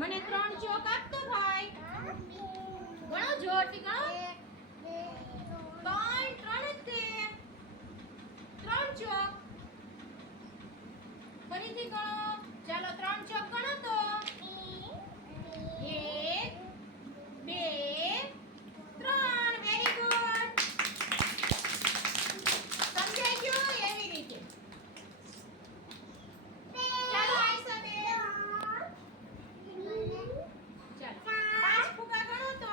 મને 3 ચોક આપતો ભાઈ. ગણો જોરથી ગણો. 3 3 જ તે. 3 ચોક. ફરીથી ગણો. ચાલો 3 ચોક ગણો તો. 1 2 3. Very good. સમજાઈ ગયું એવી રીતે. ચાલો આયશા બેન. ચાલો 5 ફૂગા ગણો તો.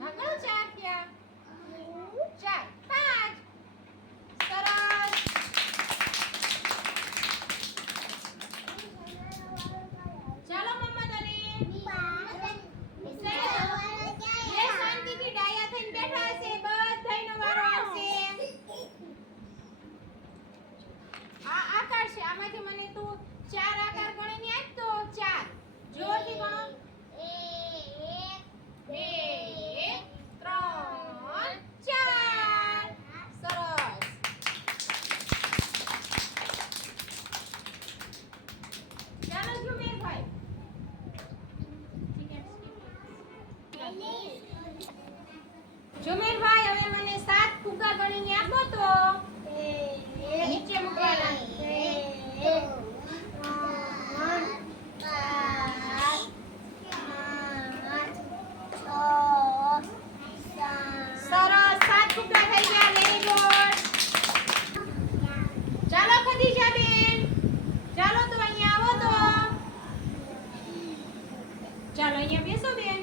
હા ગણો 4 ત્યાં. 4 5. સરસ. ચાલો મમ્મા તારી. એ શાંતિથી ડાયા થઈને બેઠા છે. બધાયનો વારો આવશે. આ આકાર છે. આમાંથી મને તું 4 આકાર ગણીને આપ તો. 4 જોરથી ગણો. 1 2 3 4. સરસ. ચાલો જુમેરભાઈ. જુમેરભાઈ હવે મને 7 ફુગ્ગા ગણીને આપો તો. નીચે મૂકવાના. 7 ફુગ્ગા થઈ ગયા. Very good. ચાલો ખદીજા બેન. ચાલો તો અહીંયા આવો તો. ચાલો અહીંયા બેસો બેન.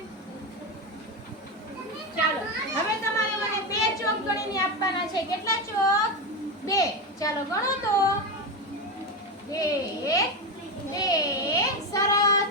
ચાલો હવે તમારે મને 2 ચોક ગણીને આપવાના છે. કેટલા ચોક? 2. ચાલો ગણો તો. 1 2. સરસ.